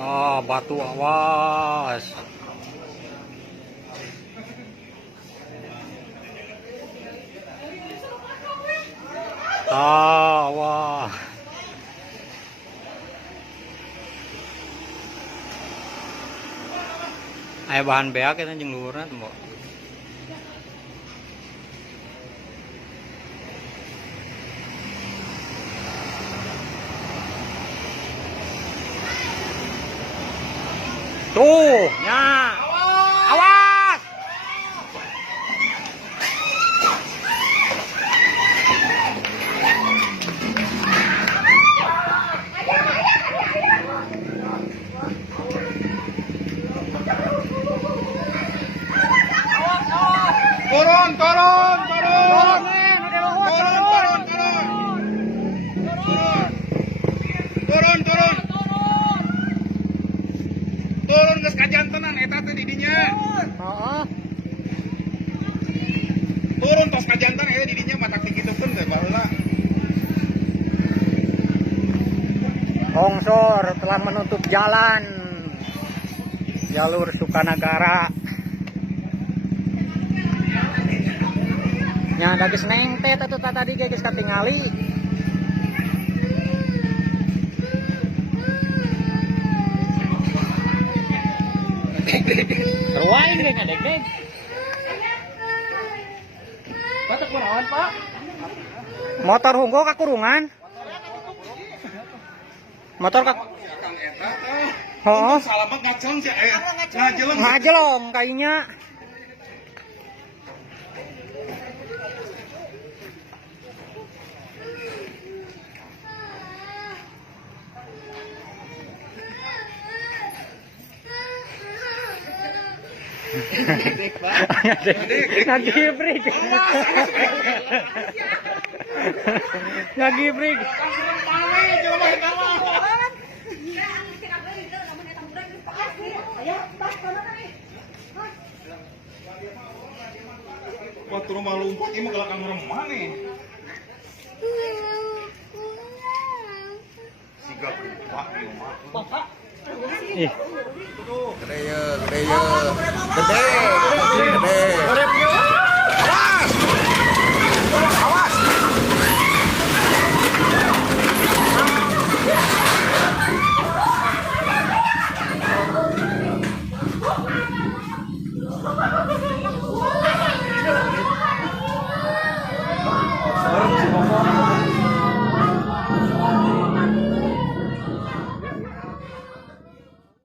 Oh, batu awas. Wah. Aya bahan beak eta jeung luhurna teu, Mbok. Tuh, nya. Awas. Turun, turun, turun. Turun. Turun, turun. Turun geus kajantenan eta teh di dinya. Heeh. Turun tos kajantan eta di dinya matak dikitukeun teh baheula. Longsor telah menutup jalan jalur Sukanagara. Nya da geus nengtet atuh tadi ge geus katingali. Ruain ge ngadeg-deg. Batak kunaon, Pak? Motor hunggo kakurungan. Motor ka Kang eta teh. Heeh. Salamet ngaceng sih ngajeleng. Ngajelong kayaknya. Ngagibrig. Ngagibrig. Wah, turun mah lumpat ieu mah galak kang remah nih. Sigap Pak ieu mah. Ih, Gede, gede.